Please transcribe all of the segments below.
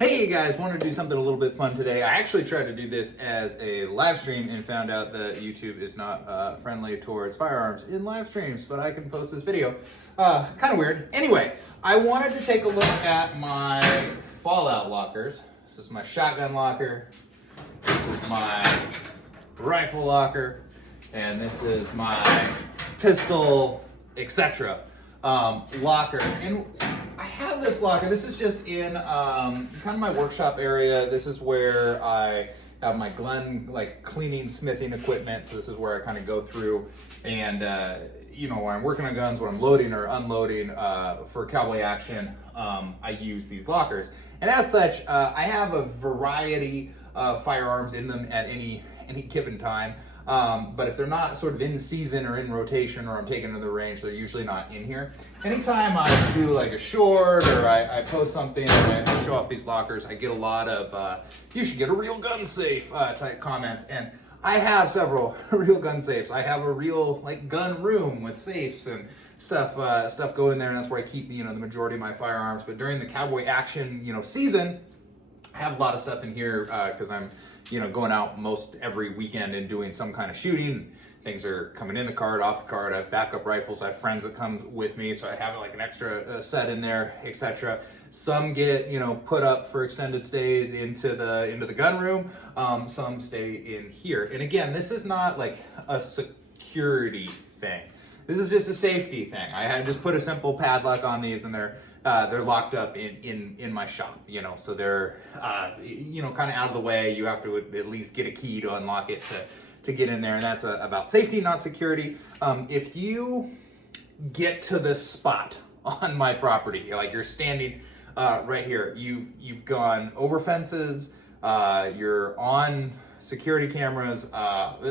Hey guys, wanted to do something a little bit fun today. I actually tried to do this as a live stream and found out that YouTube is not friendly towards firearms in live streams, but I can post this video. Kind of weird. Anyway, I wanted to take a look at my Fallout lockers. This is my shotgun locker, this is my rifle locker, and this is my pistol, etc. Locker. And I have this locker. This is just in kind of my workshop area. This is where I have my gun, like cleaning, smithing equipment. So this is where I kind of go through and, when I'm working on guns, when I'm loading or unloading for Cowboy Action, I use these lockers. And as such, I have a variety of firearms in them at any given time. But if they're not sort of in season or in rotation or I'm taking them to the range, they're usually not in here. Anytime I do like a short or I post something and I show off these lockers, I get a lot of, you should get a real gun safe type comments. And I have several real gun safes. I have a real like gun room with safes and stuff go in there, and that's where I keep, the majority of my firearms. But during the Cowboy Action, season, I have a lot of stuff in here because I'm, going out most every weekend and doing some kind of shooting. Things are coming in the cart, off the cart. I have backup rifles. I have friends that come with me, so I have like an extra set in there, etc. Some get, put up for extended stays into the gun room. Some stay in here. And again, this is not like a security thing. This is just a safety thing. I had just put a simple padlock on these, and they're locked up in my shop, so they're, kind of out of the way. You have to at least get a key to unlock it to get in there. And that's about safety, not security. If you get to this spot on my property, like you're standing right here, you've gone over fences, you're on security cameras,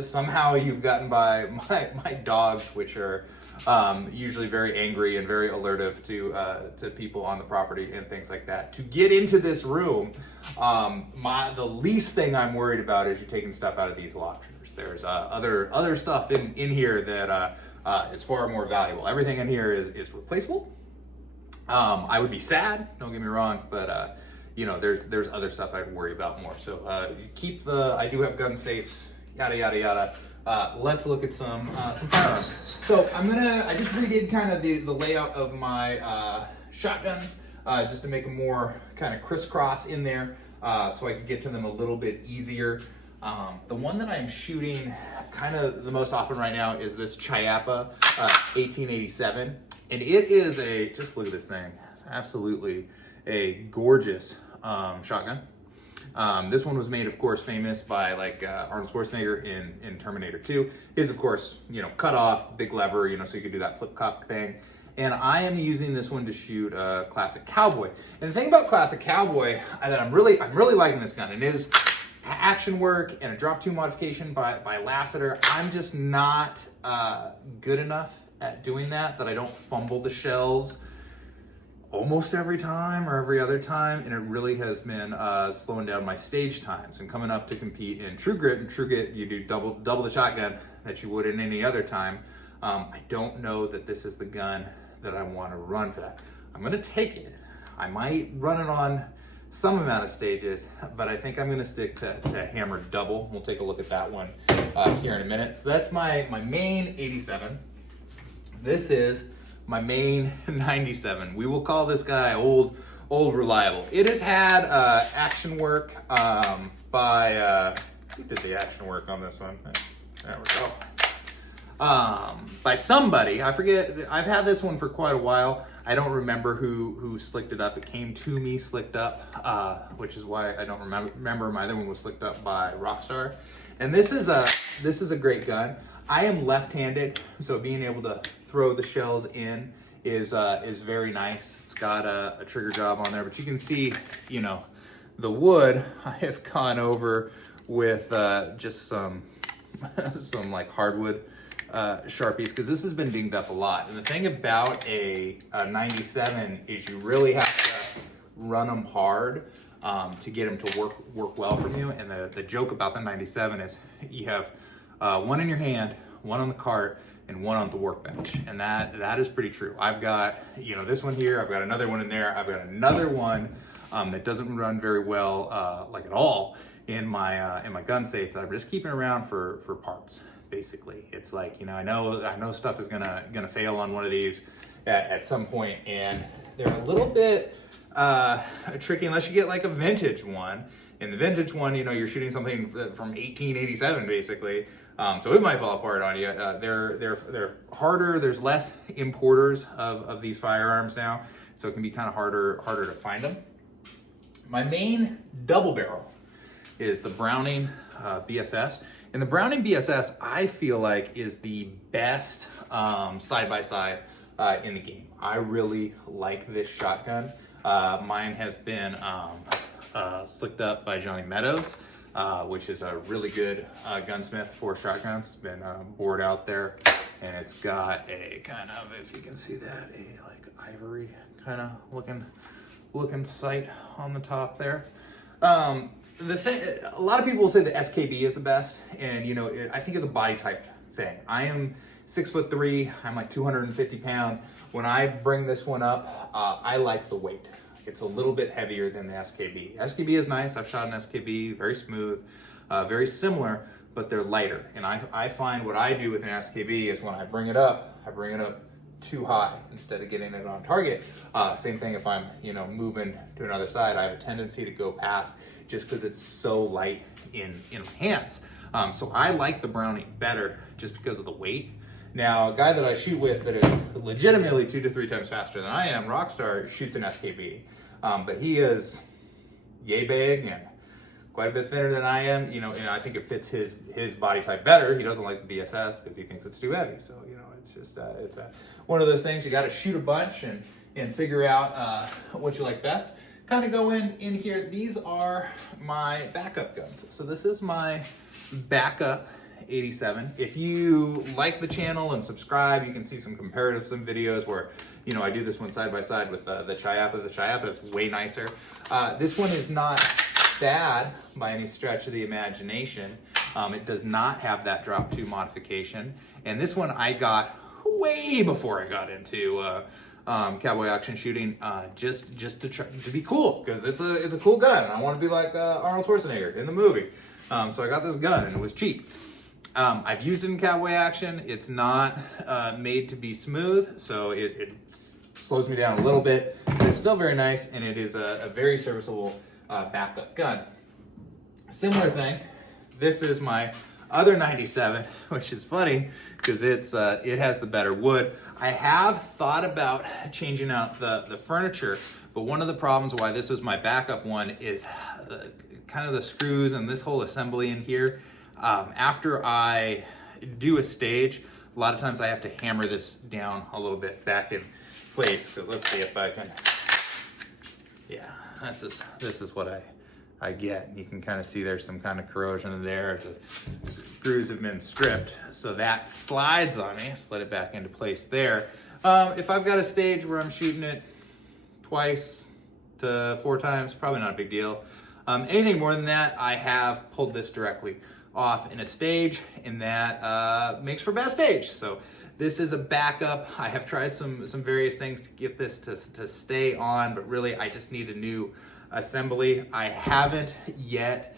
somehow you've gotten by my dogs, which are usually very angry and very alertive to people on the property and things like that. To get into this room, the least thing I'm worried about is you taking stuff out of these lockers. There's other stuff in here that is far more valuable. Everything in here is replaceable. I would be sad, don't get me wrong, but there's other stuff I'd worry about more. So I do have gun safes, yada yada yada. Let's look at some firearms. So I just redid kind of the layout of my shotguns just to make them more kind of crisscross in there so I could get to them a little bit easier. The one that I'm shooting kind of the most often right now is this Chiappa 1887. And it is just look at this thing. It's absolutely a gorgeous shotgun. This one was made, of course, famous by like Arnold Schwarzenegger in Terminator 2. His, of course, cut off, big lever, so you could do that flip cop thing. And I am using this one to shoot Classic Cowboy. And the thing about Classic Cowboy that I'm really liking this gun, and it is action work and a drop 2 modification by Lassiter. I'm just not good enough at doing that I don't fumble the shells almost every time or every other time, and it really has been slowing down my stage times and coming up to compete in True Grit. And True Grit, you do double the shotgun that you would in any other time. I don't know that this is the gun that I want to run for that. I'm going to take it. I might run it on some amount of stages, but I think I'm going to stick to hammer double. We'll take a look at that one here in a minute. So that's my main 87. This is my main 97. We will call this guy old reliable. It has had action work by who did the action work on this one? There we go. By somebody, I forget. I've had this one for quite a while. I don't remember who slicked it up. It came to me slicked up, which is why I don't remember. My other one was slicked up by Rockstar. And this is a great gun. I am left-handed, so being able to throw the shells in is very nice. It's got a trigger job on there, but you can see, the wood I have gone over with just some like hardwood Sharpies, because this has been dinged up a lot. And the thing about a 97 is you really have to run them hard to get them to work well from you. And the joke about the 97 is you have one in your hand, one on the cart, and one on the workbench. And that is pretty true. I've got, this one here, I've got another one in there, I've got another one that doesn't run very well, like at all, in my gun safe that I'm just keeping around for parts. Basically, it's like, you know, I know stuff is gonna fail on one of these at some point, and they're a little bit tricky unless you get like a vintage one. In the vintage one, you know, you're shooting something from 1887 basically, so it might fall apart on you. They're harder. There's less importers of these firearms now, so it can be kind of harder to find them. My main double barrel is the Browning BSS. And the Browning BSS, I feel like, is the best side-by-side in the game. I really like this shotgun. Mine has been slicked up by Johnny Meadows, which is a really good gunsmith for shotguns. It's been bored out there, and it's got a kind of, if you can see that, a like ivory kind of looking sight on the top there. The thing, a lot of people will say the SKB is the best, and you know, I think it's a body type thing. I am 6'3", I'm like 250 pounds. When I bring this one up, I like the weight. It's a little bit heavier than the SKB. SKB is nice. I've shot an SKB, very smooth, very similar, but they're lighter. And I find what I do with an SKB is when I bring it up too high instead of getting it on target. Same thing if I'm, you know, moving to another side. I have a tendency to go past just because it's so light in my hands. So I like the Browning better just because of the weight. Now, a guy that I shoot with that is legitimately 2 to 3 times faster than I am, Rockstar, shoots an SKB. But he is yay big and quite a bit thinner than I am, you know, and I think it fits his body type better. He doesn't like the BSS because he thinks it's too heavy. So, you know, it's just, one of those things you got to shoot a bunch and figure out what you like best. Kind of go in here. These are my backup guns. So this is my backup 87. If you like the channel and subscribe, you can see some videos where, you know, I do this one side by side with the Chiappa. The Chiappa is way nicer. This one is not bad by any stretch of the imagination. It does not have that drop 2 modification. And this one I got way before I got into cowboy action shooting, just to be cool, because it's a cool gun. I want to be like Arnold Schwarzenegger in the movie. So I got this gun and it was cheap. I've used it in cowboy action. It's not made to be smooth, so it slows me down a little bit, but it's still very nice, and it is a very serviceable backup gun. Similar thing, this is my other 97, which is funny because it has the better wood. I have thought about changing out the furniture, but one of the problems why this is my backup one is kind of the screws and this whole assembly in here. After I do a stage, a lot of times I have to hammer this down a little bit back in place, because let's see if I can, yeah, this is what I get. You can kind of see there's some kind of corrosion there. The screws have been stripped, so that slides on me. Slid it back into place there. If I've got a stage where I'm shooting it twice to 4 times, probably not a big deal. Anything more than that, I have pulled this directly off in a stage, and that makes for best stage. So this is a backup. I have tried some various things to get this to stay on, but really I just need a new assembly. I haven't yet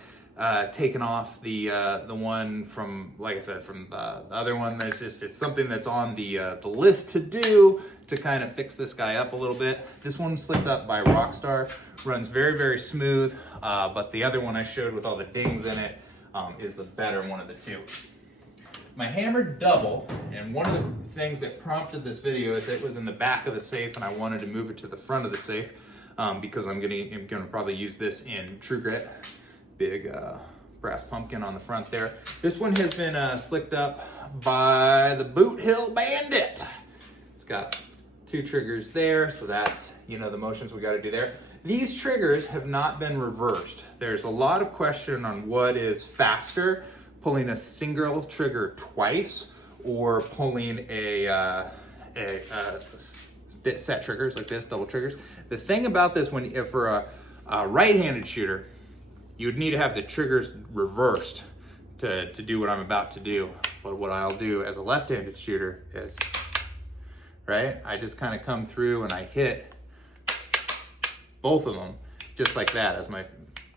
taken off the one from, like I said, from the other one. It's something that's on the list to do to kind of fix this guy up a little bit. This one slicked up by Rockstar, runs very, very smooth, but the other one I showed with all the dings in it is the better one of the two. My hammer double, and one of the things that prompted this video is it was in the back of the safe and I wanted to move it to the front of the safe because I'm gonna probably use this in True Grit. Big brass pumpkin on the front there. This one has been slicked up by the Boot Hill Bandit. It's got 2 triggers there, so that's, you know, the motions we got to do there. These triggers have not been reversed. There's a lot of question on what is faster, pulling a single trigger twice or pulling a set triggers like this, double triggers. The thing about this, if for a right-handed shooter, you would need to have the triggers reversed to do what I'm about to do. But what I'll do as a left-handed shooter is, right? I just kind of come through and I hit both of them just like that as my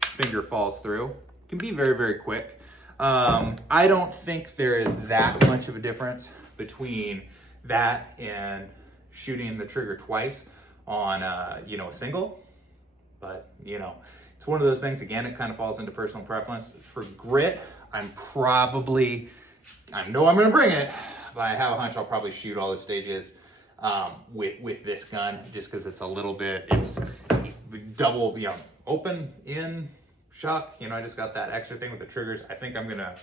finger falls through. It can be very, very quick. I don't think there is that much of a difference between that and shooting the trigger twice on, you know, a single. But, you know, it's one of those things, again, it kind of falls into personal preference. For grit, I know I'm going to bring it, but I have a hunch I'll probably shoot all the stages with this gun, just because it's a little bit, it's double, you know, open, in, shock. You know, I just got that extra thing with the triggers. I think I'm going to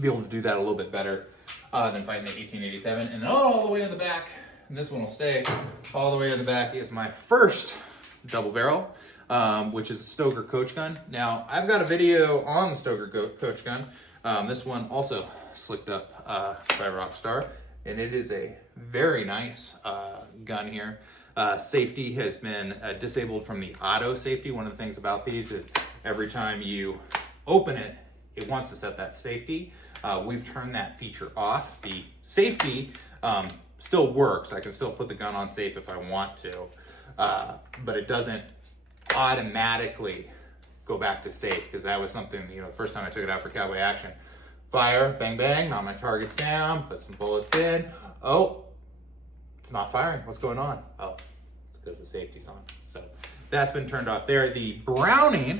be able to do that a little bit better than fighting the 1887. And all the way in the back, and this one will stay, all the way in the back is my first double barrel, which is a Stoker coach gun. Now, I've got a video on the Stoker coach gun. This one also slicked up by Rockstar, and it is a very nice gun here. Safety has been disabled from the auto safety. One of the things about these is every time you open it, it wants to set that safety. We've turned that feature off. The safety still works. I can still put the gun on safe if I want to, but it doesn't automatically go back to safe, because that was something, you know, the first time I took it out for Cowboy Action. Fire, bang, bang, knock my targets down, put some bullets in. Oh, it's not firing. What's going on? Oh, it's because the safety's on. So that's been turned off there. The Browning,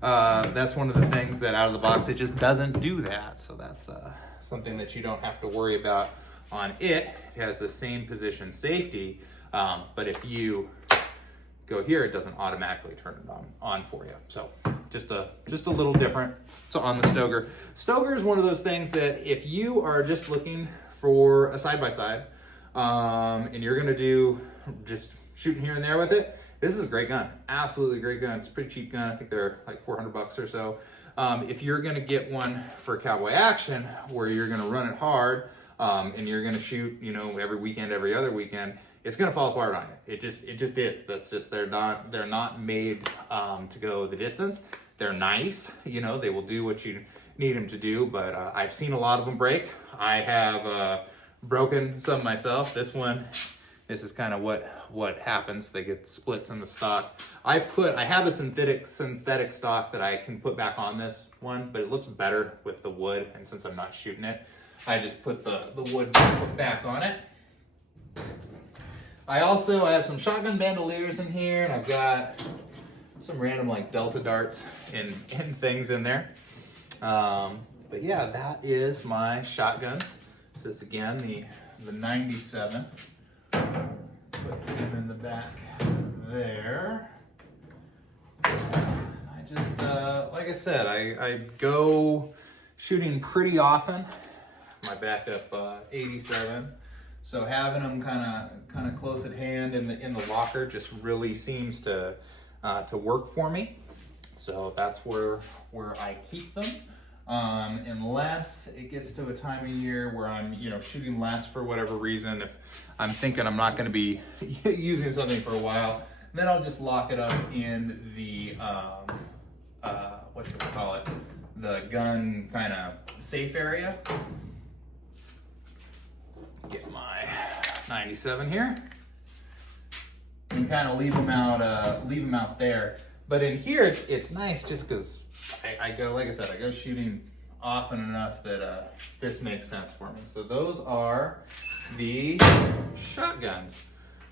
that's one of the things that out of the box, it just doesn't do that. So that's something that you don't have to worry about on it. It has the same position safety, but if you go here, it doesn't automatically turn it on for you. So just a little different. So on the Stoker. Stoker is one of those things that if you are just looking for a side-by-side, and you're gonna do just shooting here and there with it, this is a great gun. Absolutely great gun. It's a pretty cheap gun. I think they're like 400 bucks or so. If you're gonna get one for Cowboy Action, where you're gonna run it hard, and you're gonna shoot, you know, every weekend, every other weekend, it's gonna fall apart on you. It just is. That's just, they're not made to go the distance. They're nice, you know, they will do what you need them to do, but I've seen a lot of them break. I have broken some myself. This is kind of what happens. They get splits in the stock. I have a synthetic stock that I can put back on this one, but it looks better with the wood, and since I'm not shooting it, I just put the wood back on it. I have some shotgun bandoliers in here, and I've got some random like Delta darts and things in there. But yeah, that is my shotgun. This is again the 97. Put him in the back there. I just, like I said, I go shooting pretty often. My backup 87. So having them kind of close at hand in the locker just really seems to work for me. So that's where I keep them. Unless it gets to a time of year where I'm, you know, shooting less for whatever reason. If I'm thinking I'm not going to be using something for a while, then I'll just lock it up in the what should we call it? The gun kind of safe area. Get my 97 here and kind of leave them out there. But in here, it's nice just because I go, like I said, I go shooting often enough that this makes sense for me. So those are the shotguns.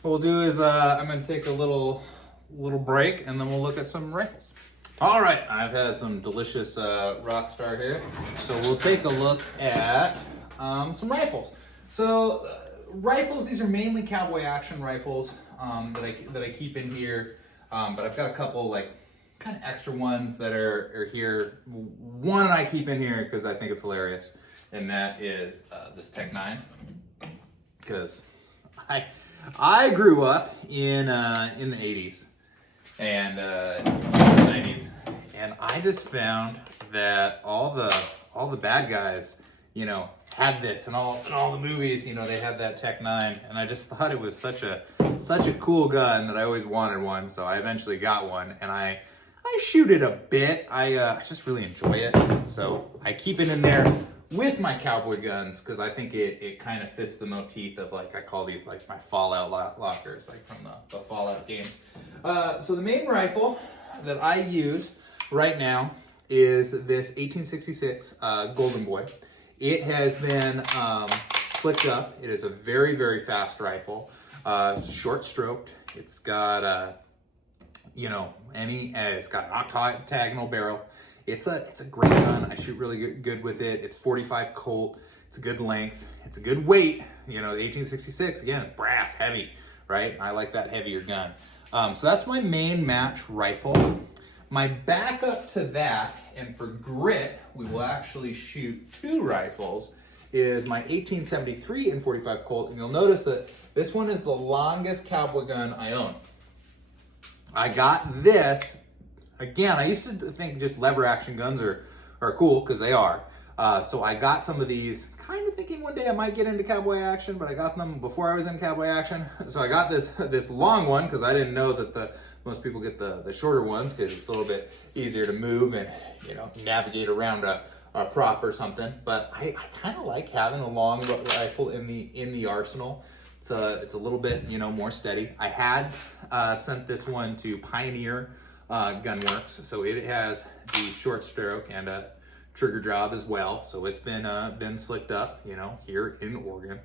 What we'll do is I'm going to take a little break, and then we'll look at some rifles. All right, I've had some delicious Rockstar here, so we'll take a look at some rifles. So rifles, these are mainly Cowboy Action rifles that I keep in here, but I've got a couple like kind of extra ones that are here. One I keep in here because I think it's hilarious, and that is this Tech 9, because I grew up in the 80s and 90s, and I just found that all the bad guys, you know, had this, and all the movies, you know, they had that Tech 9, and I just thought it was such a cool gun that I always wanted one. So I eventually got one, and I shoot it a bit. I just really enjoy it, so I keep it in there with my cowboy guns because I think it kind of fits the motif of, like, I call these like my Fallout lockers, like from the Fallout games. So the main rifle that I use right now is this 1866 Golden Boy. It has been slicked up. It is a very, very fast rifle, short stroked. It's got, it's got an octagonal barrel. It's a great gun. I shoot really good with it. It's 45 Colt. It's a good length. It's a good weight. The 1866, again, it's brass, heavy, right? I like that heavier gun. So that's my main match rifle. My backup to that, and for grit, we will actually shoot 2 rifles, is my 1873 and 45 Colt. And you'll notice that this one is the longest cowboy gun I own. I got this, again, I used to think just lever action guns are cool, because they are. So I got some of these, kind of thinking one day I might get into cowboy action, but I got them before I was in cowboy action. So I got this long one, because I didn't know that most people get the shorter ones, because it's a little bit easier to move and navigate around a prop or something. But I kind of like having a long rifle in the arsenal. It's a little bit more steady. I had sent this one to Pioneer Gunworks, so it has the short stroke and a trigger job as well. So it's been slicked up, here in Oregon,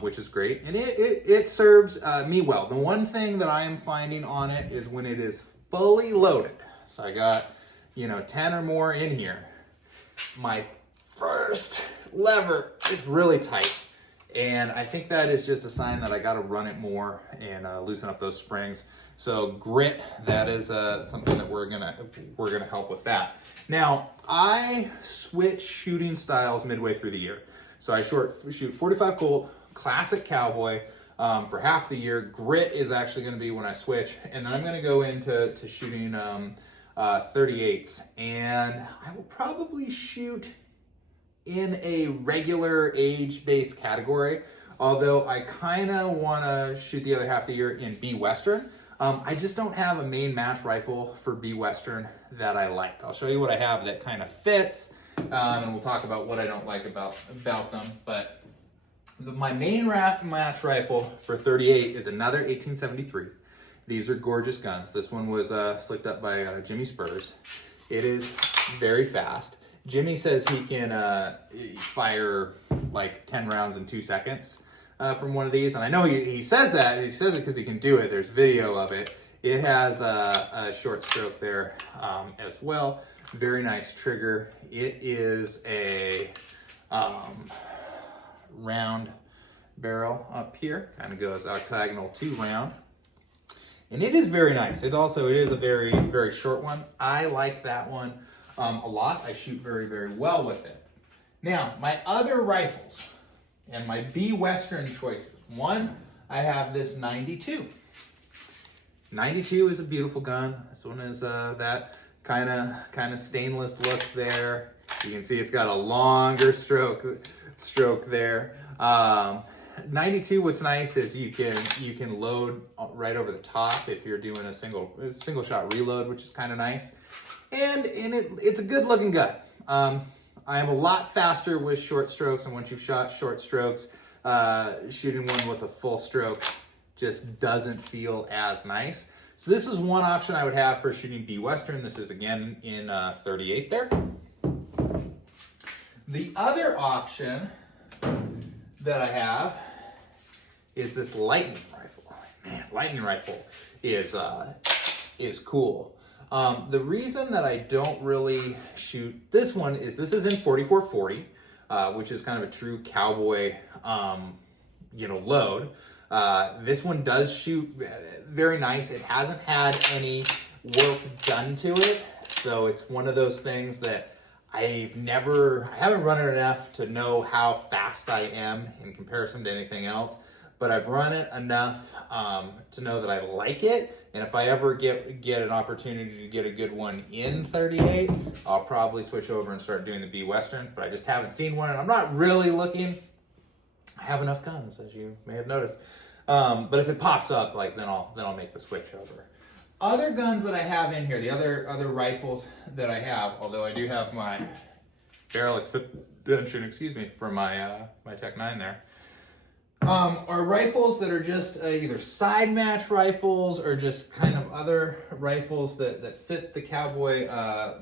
which is great, and it serves me well. The one thing that I am finding on it is when it is fully loaded. So I got 10 or more in here. My first lever is really tight, and I think that is just a sign that I got to run it more and loosen up those springs. So grit, that is something that we're gonna help with that. Now, I switch shooting styles midway through the year. So I shoot 45 Colt, classic cowboy, for half the year. Grit is actually gonna be when I switch, and then I'm gonna go into shooting 38s, and I will probably shoot in a regular age-based category, although I kind of want to shoot the other half of the year in B Western. I just don't have a main match rifle for B Western that I like. I'll show you what I have that kind of fits, and we'll talk about what I don't like about them. But my main match rifle for 38 is another 1873. These are gorgeous guns. This one was slicked up by Jimmy Spurs. It is very fast. Jimmy says he can fire like 10 rounds in 2 seconds from one of these. And I know he says that. He says it because he can do it. There's video of it. It has a short stroke there as well. Very nice trigger. It is a round barrel up here. Kind of goes octagonal 2 round. And it is very nice. It is a very, very short one. I like that one a lot. I shoot very, very well with it. Now, my other rifles and my B Western choices. One, I have this 92. 92 is a beautiful gun. This one is that kind of stainless look there. You can see it's got a longer stroke there. 92, what's nice is you can load right over the top if you're doing a single shot reload, which is kind of nice. And it's a good looking gun. I am a lot faster with short strokes, and once you've shot short strokes, shooting one with a full stroke just doesn't feel as nice. So this is one option I would have for shooting B Western. This is again in 38 there. The other option that I have is this lightning rifle. Man, lightning rifle is cool. The reason that I don't really shoot this one is this is in 4440, which is kind of a true cowboy, load. This one does shoot very nice. It hasn't had any work done to it, so it's one of those things that I haven't run it enough to know how fast I am in comparison to anything else, but I've run it enough to know that I like it. And if I ever get an opportunity to get a good one in 38, I'll probably switch over and start doing the B Western, but I just haven't seen one, and I'm not really looking. I have enough guns, as you may have noticed. But if it pops up, then I'll make the switch over. Other guns that I have in here, the other rifles that I have, although I do have my barrel extension, for my my Tech 9 there. are rifles that are just either side match rifles or just kind of other rifles that fit the cowboy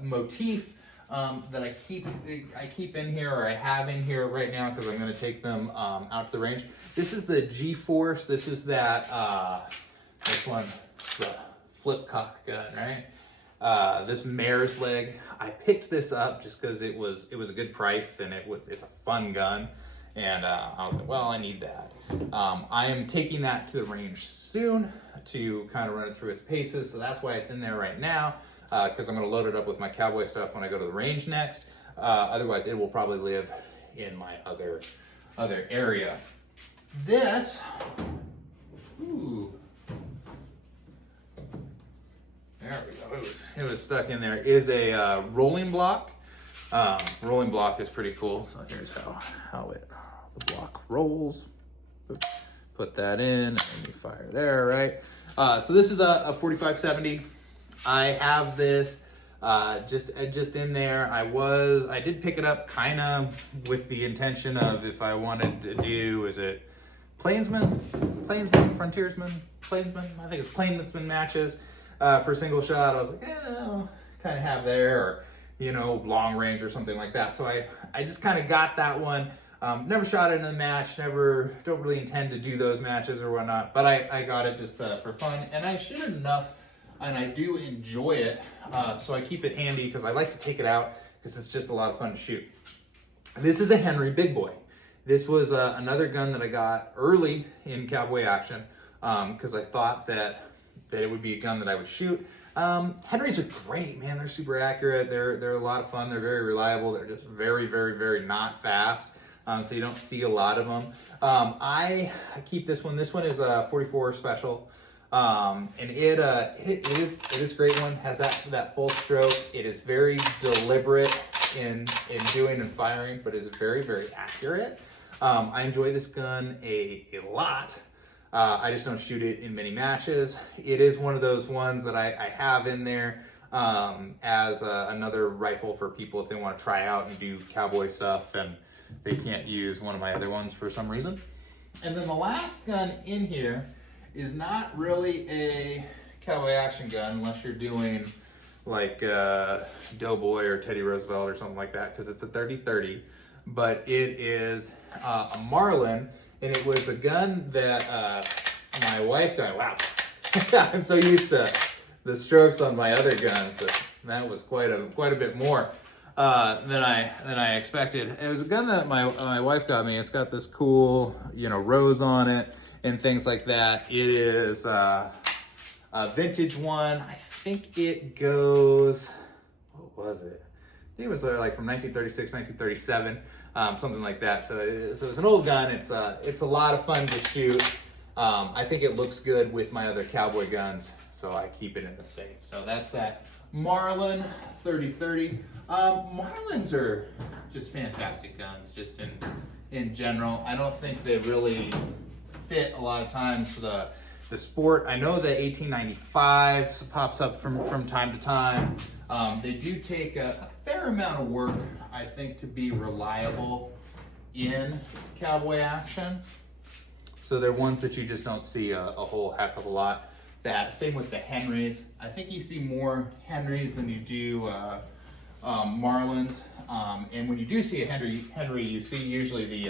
motif that I keep in here, or I have in here right now because I'm going to take them out to the range. This is the G-Force. This is that this one, the flip cock gun, right? This mare's leg. I picked this up just because it was a good price and it's a fun gun. And I was like, well, I need that. I am taking that to the range soon to kind of run it through its paces. So that's why it's in there right now, because I'm going to load it up with my cowboy stuff when I go to the range next. Otherwise, it will probably live in my other area. This, ooh, there we go. It was stuck in there. Is a rolling block. Rolling block is pretty cool. So here's how the block rolls. Put that in and you fire there, right? So this is a 45-70. I have this just in there. I did pick it up kind of with the intention of if I wanted to do, is it plainsman, frontiersman, plainsman? I think it's plainsman matches for single shot. I was like, kind of have there, or long range or something like that. So I just kind of got that one. Never shot it in a match, don't really intend to do those matches or whatnot, but I got it just for fun, and I shoot it enough, and I do enjoy it, so I keep it handy because I like to take it out because it's just a lot of fun to shoot. This is a Henry Big Boy. This was another gun that I got early in Cowboy Action because I thought that it would be a gun that I would shoot. Henrys are great, man. They're super accurate. They're a lot of fun. They're very reliable. They're just very, very, very not fast. So you don't see a lot of them. I keep this one. This one is a 44 special. And it is a great one. Has that full stroke. It is very deliberate in doing and firing, but is very, very accurate. I enjoy this gun a lot. I just don't shoot it in many matches. It is one of those ones that I have in there as another rifle for people if they want to try out and do cowboy stuff and they can't use one of my other ones for some reason. And then the last gun in here is not really a cowboy action gun unless you're doing like Doughboy or Teddy Roosevelt or something like that, because it's a 30-30. But it is a Marlin, and it was a gun that my wife got. Wow, I'm so used to the strokes on my other guns that was quite a bit more than I expected. It was a gun that my wife got me. It's got this cool rose on it and things like that. It is a vintage one. I think it goes, what was it? I think it was like from 1936, 1937, something like that. So it's an old gun. It's a lot of fun to shoot. I think it looks good with my other cowboy guns, so I keep it in the safe. So that's that Marlin 30-30. Marlins are just fantastic guns, just in general. I don't think they really fit a lot of times the sport. I know the 1895 pops up from time to time. They do take a fair amount of work, I think, to be reliable in cowboy action. So they're ones that you just don't see a whole heck of a lot. Same with the Henrys. I think you see more Henrys than you do Marlins. And when you do see a Henry, you see usually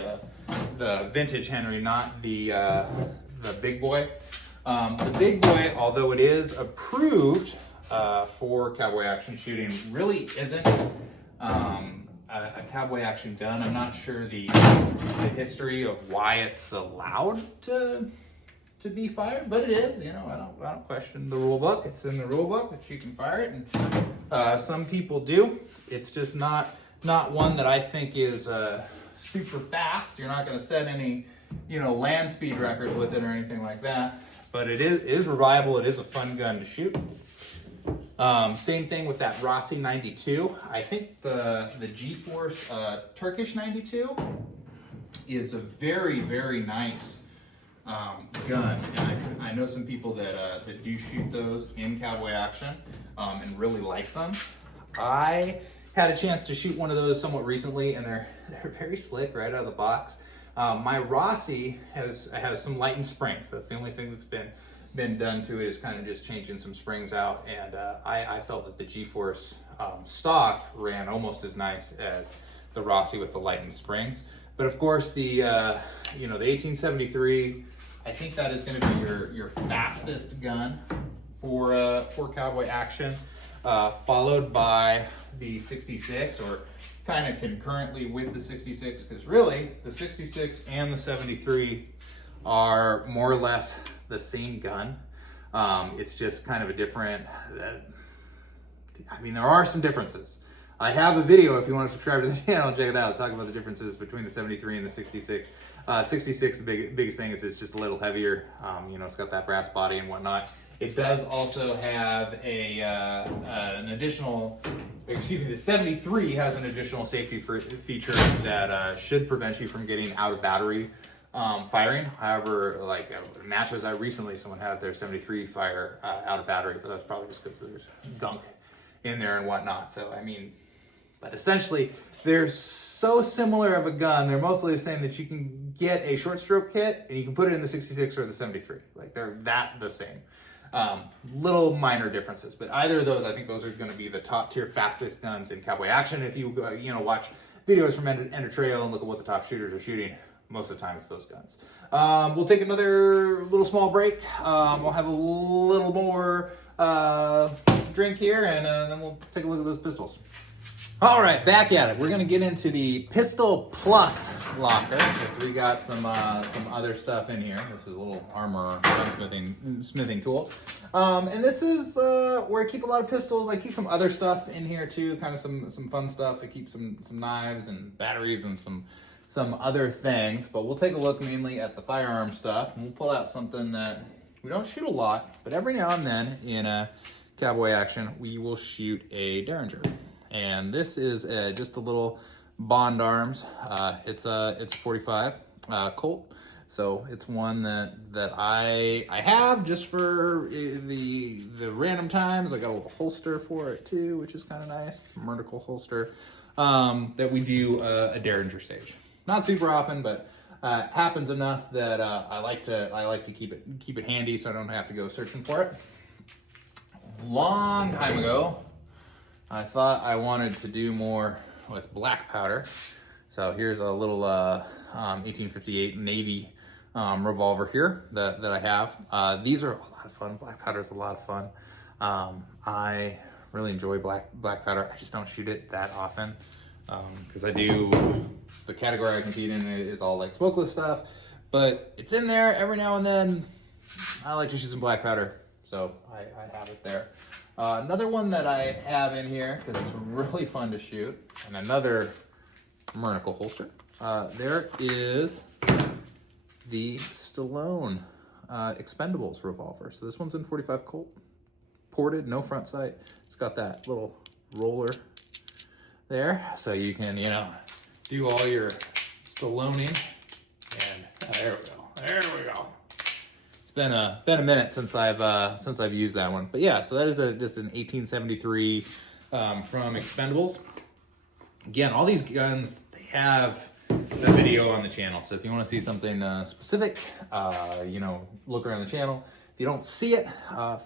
the vintage Henry, not the big boy. The big boy, although it is approved for cowboy action shooting, really isn't a cowboy action gun. I'm not sure the history of why it's allowed to be fired, but it is. I don't question the rule book. It's in the rule book that you can fire it, and some people do. It's just not one that I think is super fast. You're not going to set any land speed records with it or anything like that. But it is reliable. It is a fun gun to shoot. Same thing with that Rossi 92. I think the G-Force Turkish 92 is a very, very nice gun. And I know some people that do shoot those in cowboy action and really like them. I had a chance to shoot one of those somewhat recently, and they're very slick right out of the box. My Rossi has some lightened springs. That's the only thing that's been done to it, is kind of just changing some springs out. And I felt that the G-Force stock ran almost as nice as the Rossi with the lightened springs. But of course, the the 1873, I think that is going to be your fastest gun for Cowboy Action, followed by the 66, or kind of concurrently with the 66, because really the 66 and the 73 are more or less the same gun. It's just kind of a different, I mean, there are some differences. I have a video, if you want to subscribe to the channel, check it out, talk about the differences between the 73 and the 66. 66, the biggest thing is it's just a little heavier. It's got that brass body and whatnot. It does also have an additional, the 73 has an additional safety feature that should prevent you from getting out of battery firing. However, like matches I recently, someone had their 73 fire out of battery, but that's probably just because there's gunk in there and whatnot. So, I mean, but essentially, they're so similar of a gun, they're mostly the same, that you can get a short stroke kit and you can put it in the 66 or the 73. Like, they're the same. Little minor differences, but either of those, I think those are going to be the top tier fastest guns in Cowboy Action. If you watch videos from End of Trail and look at what the top shooters are shooting, most of the time it's those guns. We'll take another little small break. We'll have a little more drink here, and then we'll take a look at those pistols. All right, back at it. We're gonna get into the Pistol Plus locker. So we got some other stuff in here. This is a little armor smithing tool, and this is where I keep a lot of pistols. I keep some other stuff in here too, kind of some fun stuff. I keep some knives and batteries and some other things. But we'll take a look mainly at the firearm stuff, and we'll pull out something that we don't shoot a lot, but every now and then in a Cowboy Action we will shoot a Derringer. And this is just a little Bond Arms. It's a 45 Colt, so it's one that I have just for the random times. I got a little holster for it too, which is kind of nice. It's a vertical holster that we do a Derringer stage. Not super often, but happens enough that I like to keep it handy, so I don't have to go searching for it. Long time ago, I thought I wanted to do more with black powder. So here's a little 1858 Navy revolver here that I have. These are a lot of fun. Black powder is a lot of fun. I really enjoy black powder. I just don't shoot it that often because the category I compete in is all like smokeless stuff, but it's in there every now and then. I like to shoot some black powder, so I have it there. Another one that I have in here, because it's really fun to shoot, and another vertical holster. There is the Stallone Expendables revolver. So this one's in 45 Colt, ported, no front sight. It's got that little roller there, so you can, do all your Stalloning. And there we go. There we go. It's been a minute since I've used that one, but yeah. So that is just an 1873 from Expendables. Again, all these guns, they have the video on the channel. So if you want to see something specific, look around the channel. If you don't see it,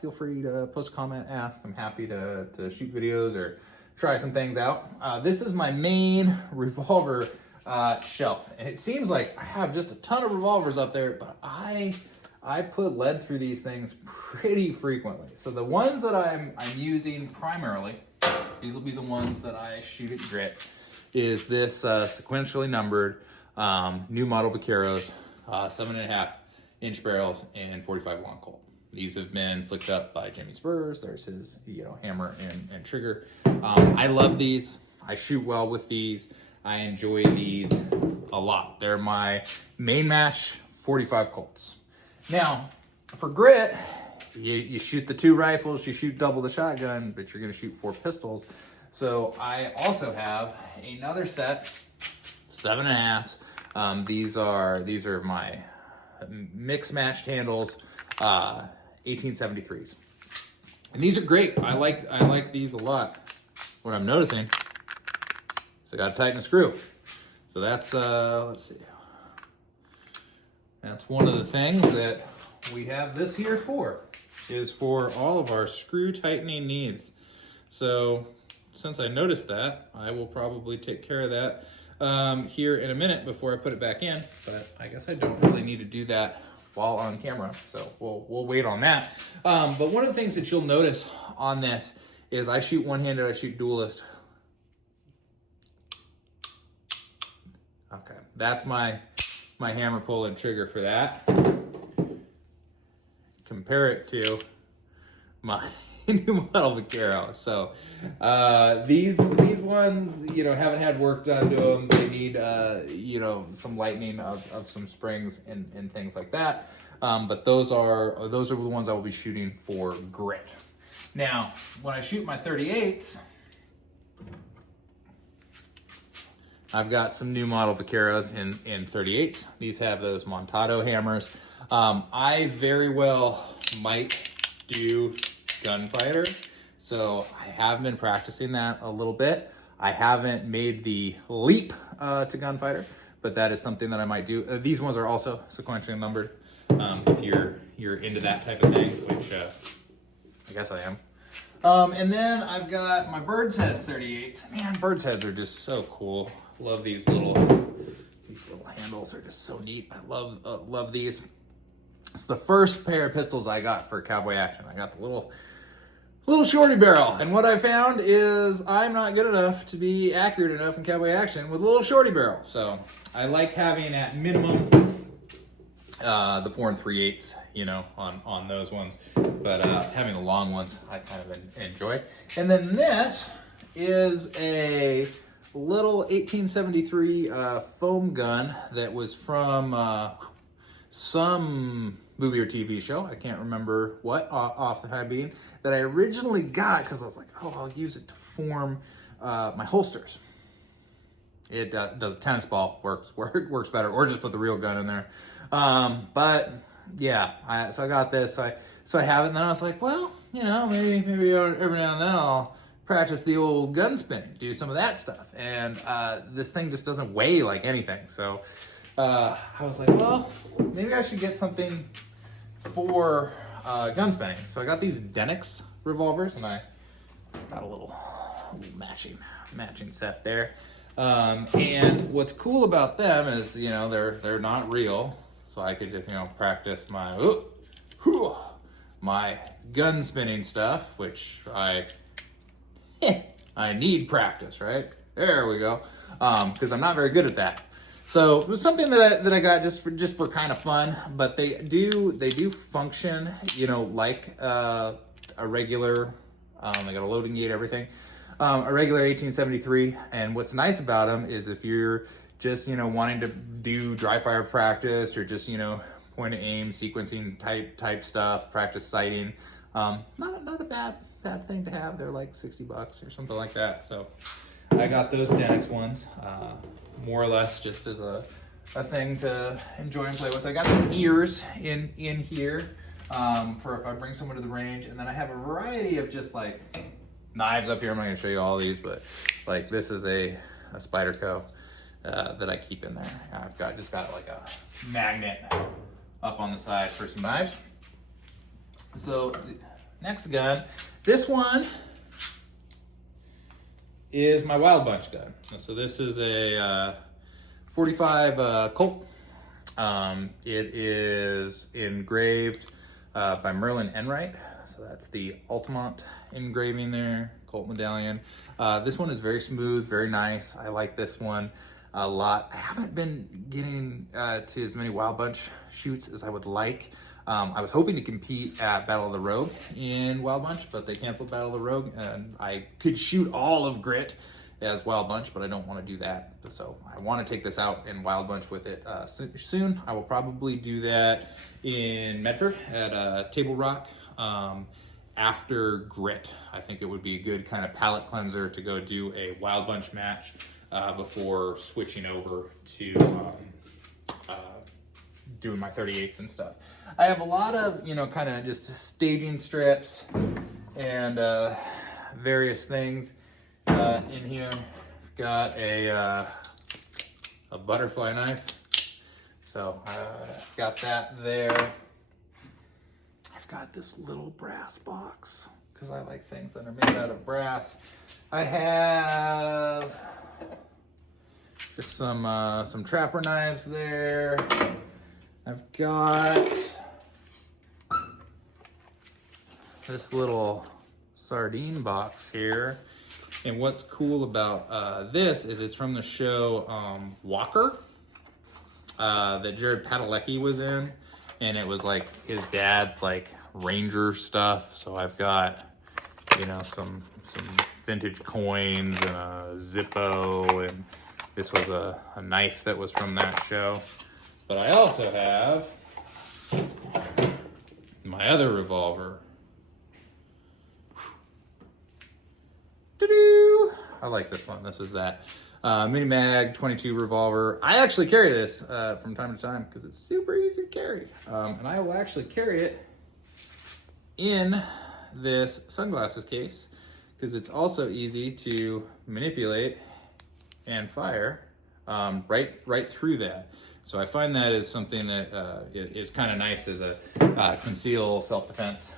feel free to post a comment, ask. I'm happy to shoot videos or try some things out. This is my main revolver shelf, and it seems like I have just a ton of revolvers up there, but I put lead through these things pretty frequently. So the ones that I'm using primarily, these will be the ones that I shoot at grit, is this sequentially numbered new model Vaqueros 7.5 inch barrels and 45 long Colt. These have been slicked up by Jimmy Spurs. There's his hammer and trigger. I love these. I shoot well with these. I enjoy these a lot. They're my main match 45 Colts. Now, for grit, you shoot the 2 rifles, you shoot double the shotgun, but you're gonna shoot 4 pistols. So I also have another set, 7.5s. These are my mix matched handles, 1873s. And these are great. I like these a lot. What I'm noticing is I gotta tighten the screw. So that's, let's see. That's one of the things that we have this here for, is for all of our screw tightening needs. So since I noticed that, I will probably take care of that here in a minute before I put it back in, but I guess I don't really need to do that while on camera, so we'll wait on that. But one of the things that you'll notice on this is I shoot one-handed, I shoot duelist. Okay, that's my hammer pull and trigger for that. Compare it to my new model Vaquero. So these ones, you know, haven't had work done to them. They need, you know, some lightening of some springs and things like that. But those are the ones I will be shooting for grit. Now, when I shoot my 38s, I've got some new model Vaqueros in 38s. These have those Montado hammers. I very well might do gunfighter, so I have been practicing that a little bit. I haven't made the leap to gunfighter, but that is something that I might do. These ones are also sequentially numbered. If you're into that type of thing, which I guess I am. And then I've got my bird's head 38. Man, bird's heads are just so cool. Love these little handles. Are just so neat. I love these. It's the first pair of pistols I got for Cowboy Action. I got the little shorty barrel, and what I found is I'm not good enough to be accurate enough in Cowboy Action with a little shorty barrel. So I like having at minimum the 4 3/8, you know, on those ones, but having the long ones I kind of enjoy. And then this is a little 1873 foam gun that was from some movie or TV show. I can't remember what off the high beam, that I originally got because I was like, oh, I'll use it to form my holsters. It the tennis ball works better, or just put the real gun in there. But yeah, so I got this. So I have it, and then I was like, well, you know, maybe every now and then I'll practice the old gun spinning, do some of that stuff. And this thing just doesn't weigh like anything. So I was like, well, maybe I should get something for gun spinning. So I got these Denix revolvers, and I got a little matching set there. And what's cool about them is, you know, they're not real. So I could just, you know, practice my gun spinning stuff, which I need practice, right? There we go. Because I'm not very good at that. So it was something that I got just for kind of fun, but they do function, you know, like a regular. They got a loading gate, everything. A regular 1873, and what's nice about them is if you're just, you know, wanting to do dry fire practice, or just, you know, point to aim, sequencing type stuff, practice sighting, not a bad thing to have. They're like $60 or something like that. So I got those Denix ones, more or less just as a thing to enjoy and play with. I got some ears in here for if I bring someone to the range, and then I have a variety of just like knives up here. I'm not gonna show you all these, but like this is a Spyderco that I keep in there. I've just got like a magnet up on the side for some knives. So next gun, this one is my Wild Bunch gun. So this is a 45 Colt. It is engraved by Merlin Enright. So that's the Altamont engraving there, Colt medallion. This one is very smooth, very nice. I like this one a lot. I haven't been getting to as many Wild Bunch shoots as I would like. I was hoping to compete at Battle of the Rogue in Wild Bunch, but they canceled Battle of the Rogue, and I could shoot all of Grit as Wild Bunch, but I don't want to do that. So I want to take this out in Wild Bunch with it soon. I will probably do that in Medford at Table Rock after Grit. I think it would be a good kind of palate cleanser to go do a Wild Bunch match before switching over to doing my 38s and stuff. I have a lot of, you know, kind of just staging strips and various things in here. Got a butterfly knife. So got that there. I've got this little brass box because I like things that are made out of brass. I have just some trapper knives there. I've got this little sardine box here. And what's cool about this is it's from the show Walker that Jared Padalecki was in. And it was like his dad's like Ranger stuff. So I've got, you know, some vintage coins and a Zippo, and this was a knife that was from that show. But I also have my other revolver. Doo-doo! I like this one. This is that Mini Mag 22 revolver. I actually carry this from time to time because it's super easy to carry. And I will actually carry it in this sunglasses case because it's also easy to manipulate and fire right through that. So I find that is something that is kind of nice as a conceal self-defense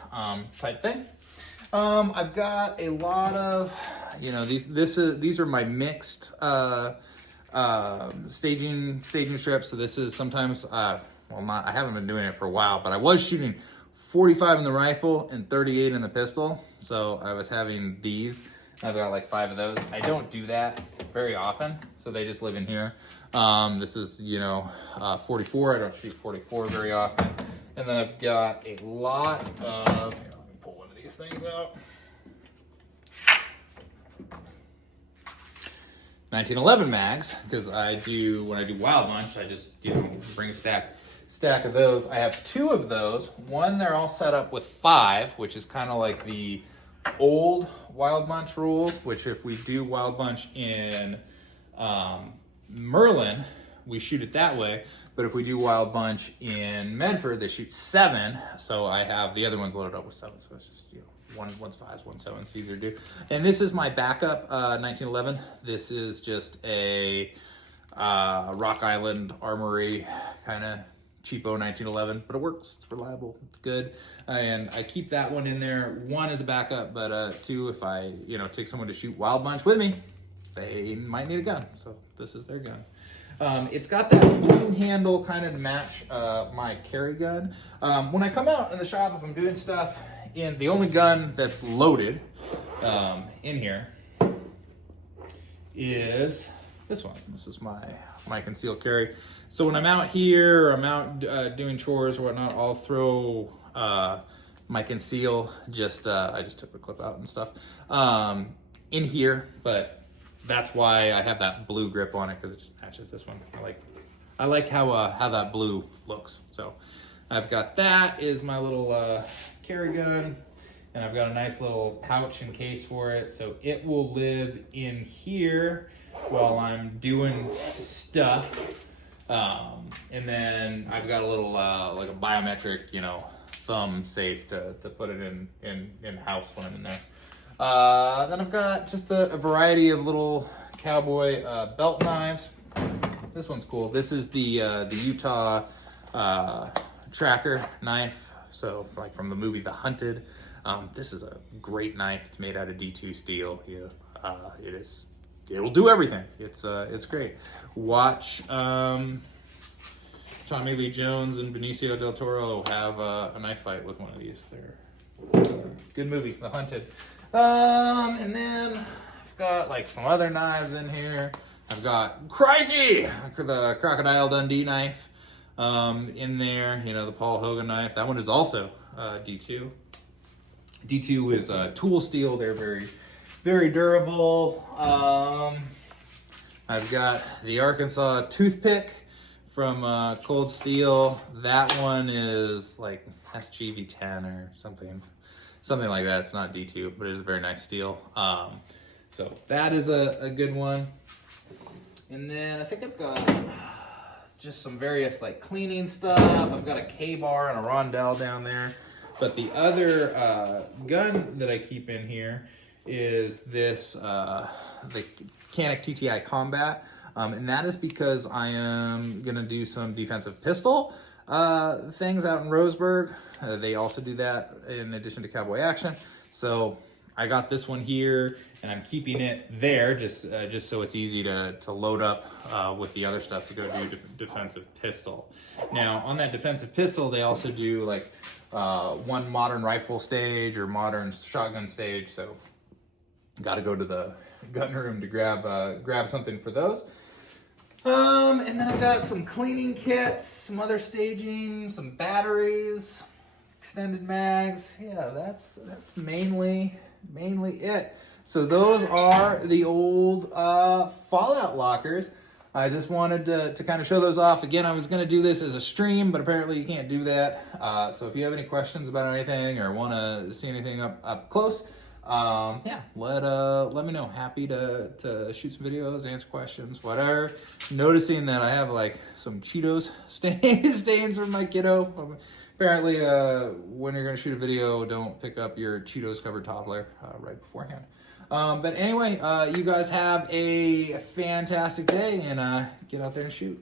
type thing. I've got a lot of, you know, these are my mixed staging strips. So this is sometimes, I haven't been doing it for a while, but I was shooting 45 in the rifle and 38 in the pistol. So I was having these. I've got like 5 of those. I don't do that very often, so they just live in here. This is, you know, 44. I don't shoot 44 very often. And then I've got a lot of, here, let me pull one of these things out. 1911 mags, because when I do wild bunch, I just, you know, bring a stack of those. I have 2 of those. One, they're all set up with 5, which is kind of like the old wild bunch rules, which if we do wild bunch in Merlin, we shoot it that way. But if we do wild bunch in Medford, they shoot 7. So I have the other ones loaded up with 7. So it's just, you know, one's 5s, one's 7s, it's easier to do. And this is my backup 1911. This is just a Rock Island Armory kind of cheapo 1911, but it works. It's reliable. It's good. And I keep that one in there. 1 is a backup, but 2, if I, you know, take someone to shoot wild bunch with me, they might need a gun. So this is their gun. It's got that blue handle kind of to match my carry gun. When I come out in the shop, if I'm doing stuff, the only gun that's loaded in here is this one. This is my concealed carry. So when I'm out here, or I'm out doing chores or whatnot, I'll throw my conceal. I just took the clip out and stuff in here, but that's why I have that blue grip on it, because it just matches this one. I like how that blue looks. So I've got that is my little carry gun, and I've got a nice little pouch and case for it, so it will live in here while I'm doing stuff. And then I've got a little like a biometric, you know, thumb safe to put it in house when I'm in there. Then I've got just a variety of little cowboy belt knives. This one's cool. This is the Utah tracker knife. So like from the movie The Hunted. This is a great knife. It's made out of D2 steel. It'll do everything. It's great. Watch Tommy Lee Jones and Benicio del Toro have a knife fight with one of these. They're good movie, The Hunted. And then I've got like some other knives in here. I've got Crikey, the Crocodile Dundee knife in there. You know, the Paul Hogan knife. That one is also D2. D2 is tool steel. They're very, very durable. I've got the Arkansas toothpick from Cold Steel. That one is like SGV10 or something like that. It's not D2, but it is a very nice steel. So that is a good one. And then I think I've got just some various like cleaning stuff. I've got a K-bar and a rondelle down there. But the other gun that I keep in here is this, the Canik TTI Combat. And that is because I am gonna do some defensive pistol things out in Roseburg. They also do that in addition to Cowboy Action. So I got this one here, and I'm keeping it there just so it's easy to load up with the other stuff to go do defensive pistol. Now, on that defensive pistol, they also do like one modern rifle stage or modern shotgun stage. So got to go to the gun room to grab something for those. And then I've got some cleaning kits, some other staging, some batteries, extended mags. Yeah, that's mainly it. So those are the old Fallout lockers. I just wanted to kind of show those off. Again, I was going to do this as a stream, but apparently you can't do that. So if you have any questions about anything or want to see anything up close, yeah, let me know. Happy to shoot some videos, answer questions, whatever. Noticing that I have like some Cheetos stains from my kiddo. Apparently, when you're gonna shoot a video, don't pick up your Cheetos covered toddler right beforehand. But anyway, you guys have a fantastic day and get out there and shoot.